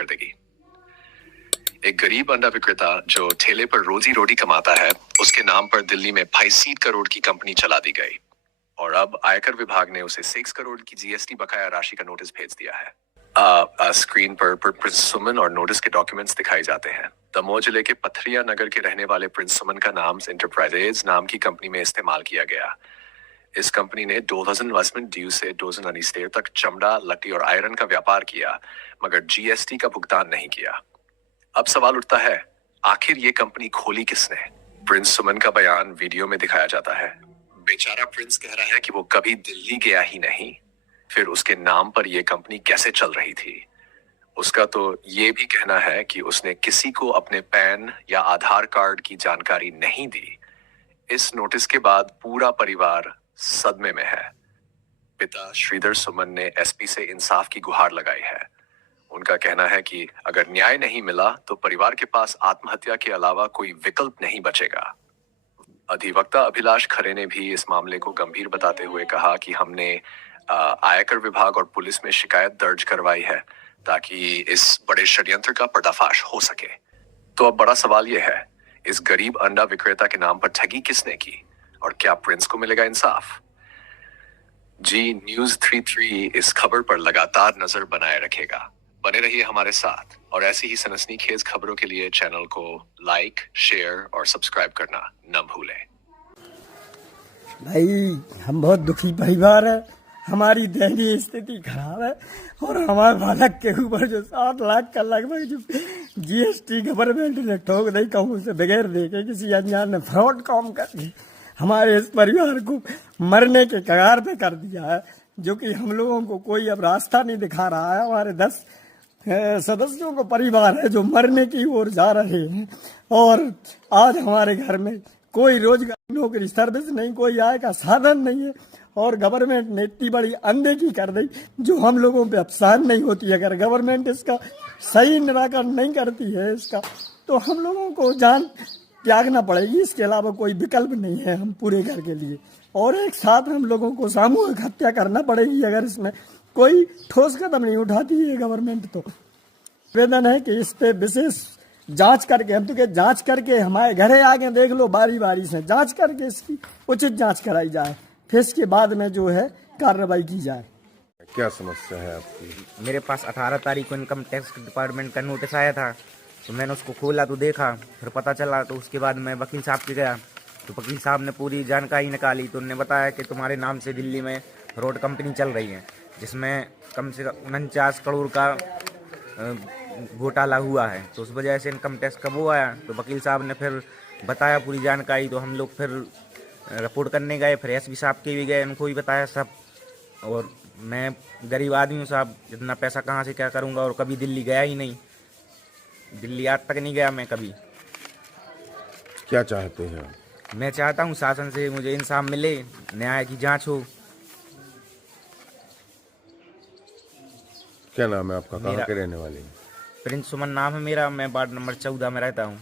कर देगी। एक गरीब अंडा विक्रेता जो ठेले पर रोजी रोटी कमाता है, उसके नाम पर दिल्ली में 22 करोड़ की कंपनी चला दी गई और अब आयकर विभाग ने उसे 6 करोड़ की जीएसटी बकाया राशि का नोटिस भेज दिया है। स्क्रीन पर प्रिंस सुमन और नोटिस के डॉक्यूमेंट्स दिखाई जाते हैं। दमोह जिले के पथरिया नगर के रहने वाले प्रिंस सुमन का नाम एंटरप्राइजेज नाम की कंपनी में इस्तेमाल किया गया। इस कंपनी ने 2000 इन्वेस्टमेंट ड्यू से 2000 तक चमड़ा, लकड़ी और आयरन का व्यापार किया, मगर जीएसटी का भुगतान नहीं किया। अब सवाल उठता है, आखिर ये कंपनी खोली किसने? प्रिंस सुमन का बयान वीडियो में दिखाया जाता है। बेचारा प्रिंस कह रहा है कि वो कभी दिल्ली गया ही नहीं, फिर उसके नाम पर यह कंपनी कैसे चल रही थी? उसका तो ये भी कहना है कि उसने किसी को अपने पैन या आधार कार्ड की जानकारी नहीं दी। इस नोटिस के बाद पूरा परिवार सदमे में है। पिता श्रीधर सुमन ने एसपी से इंसाफ की गुहार लगाई है। उनका कहना है कि अगर न्याय नहीं मिला तो परिवार के पास आत्महत्या के अलावा कोई विकल्प नहीं बचेगा। अधिवक्ता अभिलाष खरे ने भी इस मामले को गंभीर बताते हुए कहा कि हमने आयकर विभाग और पुलिस में शिकायत दर्ज करवाई है ताकि इस बड़े षड्यंत्र का पर्दाफाश हो सके। तो अब बड़ा सवाल यह है, इस गरीब अंडा विक्रेता के नाम पर ठगी किसने की और क्या प्रिंस को मिलेगा इंसाफ? जी न्यूज़ 33 इस खबर पर लगातार नजर बनाए रखेगा। बने रहिए हमारे साथ और ऐसी ही सनसनीखेज खबरों के लिए चैनल को लाइक, शेयर और सब्सक्राइब करना न भूलें। भाई हम बहुत दुखी परिवार है, हमारी दयनीय स्थिति खराब है और हमारे बालक के ऊपर जो 7 लाख का लगभग जो जीएसटी गवर्नमेंट ने ठोक दी, कहूँ से बगैर देखे किसी अनजान ने फ्रॉड काम करके हमारे इस परिवार को मरने के कगार पे कर दिया है, जो कि हम लोगों को कोई अब रास्ता नहीं दिखा रहा है। हमारे 10 सदस्यों का परिवार है जो मरने की ओर जा रहे हैं और आज हमारे घर में कोई रोजगार, नौकरी, सर्विस नहीं, कोई आय का साधन नहीं है और गवर्नमेंट ने इतनी बड़ी अनदेखी कर दी जो हम लोगों पे अफसान नहीं होती। अगर गवर्नमेंट इसका सही निराकरण नहीं करती है इसका, तो हम लोगों को जान त्यागना पड़ेगी, इसके अलावा कोई विकल्प नहीं है हम पूरे घर के लिए। और एक साथ हम लोगों को सामूहिक हत्या करना पड़ेगी अगर इसमें कोई ठोस कदम नहीं उठाती है गवर्नमेंट। तो निवेदन है कि इस पे विशेष जांच करके, हम तो क्या जांच करके हमारे घरे आगे देख लो, बारी बारी से जांच करके इसकी उचित जांच कराई जाए, फिर इसके बाद में जो है कार्रवाई की जाए। क्या समस्या है आपकी? मेरे पास 18 तारीख को इनकम टैक्स डिपार्टमेंट का नोटिस आया था, तो मैंने उसको खोला तो देखा, फिर पता चला, तो उसके बाद मैं वकील साहब के गया, तो वकील साहब ने पूरी जानकारी निकाली, तो उन्होंने बताया कि तुम्हारे नाम से दिल्ली में रोड कंपनी चल रही है जिसमें कम से कम 49 करोड़ का घोटाला हुआ है। तो उस वजह से इनकम टैक्स का वो आया, तो वकील साहब ने फिर बताया पूरी जानकारी, तो हम लोग फिर रिपोर्ट करने गए, फिर एसपी साहब के भी गए, उनको भी बताया सब। और मैं गरीब आदमी हूँ साहब, इतना पैसा कहाँ से क्या करूँगा, और कभी दिल्ली गया ही नहीं, दिल्ली आज तक नहीं गया मैं कभी। क्या चाहते हैं? मैं चाहता हूँ शासन से मुझे इंसाफ मिले, न्याय की जांच हो। क्या नाम है आपका? कहाँ के रहने वाले हैं? प्रिंस सुमन नाम है मेरा, मैं वार्ड नंबर 14 में रहता हूँ।